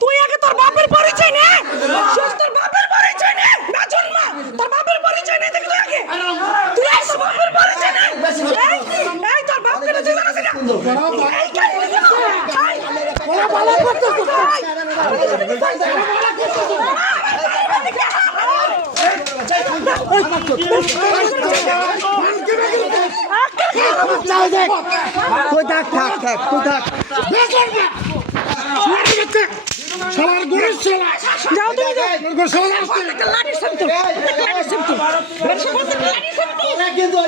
তুই আগে তোর বাপের পরিচয় নে, তোর বাপের পরিচয় নে, না জন্মা তোর বাপের পরিচয় নে, দেখো আগে তুই আগে তোর বাপের পরিচয় নে, এই তোর বাপকে তুই জানিস না, এই কেন বড় ভালো করতে তুই থাক থাক থাক তুই থাক সবার গরিব ছেলে যাও তুমি লাঠি সামতো লাঠি কিন্তু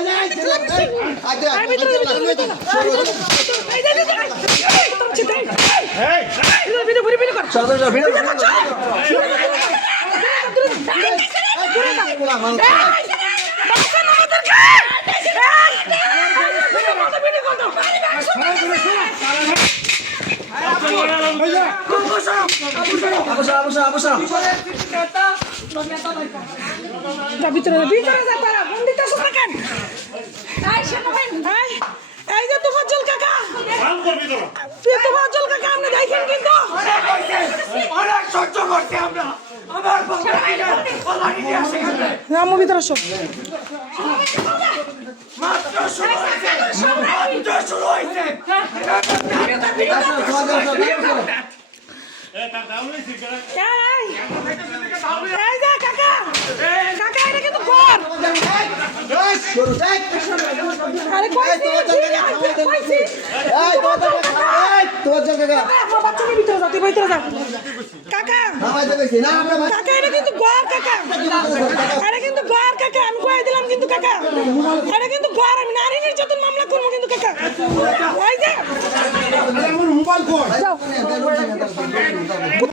ভিতরে ভিতরে যা তারা বন্দিত আছে কেন? এই যে তোফাজ্জল কাকা, তোফাজ্জল কাকা আপনি দেখেন কিন্তু অনেক সহ্য করতে আমরা আমার রাম ভিতরে সব মাত্র শুরু হয়েছে এই যে কাকা, কাকা এটা কিন্তু ঘর, আরে কইছি কইছি আমার বাচ্চাকে ভিতরে যা, তুই ভিতরে যা কাকা, কাকা এটা কিন্তু ঘর কাকা, এটা কিন্তু ঘর কাকা, আমি কয়ে দিলাম কিন্তু কাকা, এটা কিন্তু ঘর, আমি নারী নির্যাতন মামলা করবো কিন্তু কাকা, এই যে মোবাইল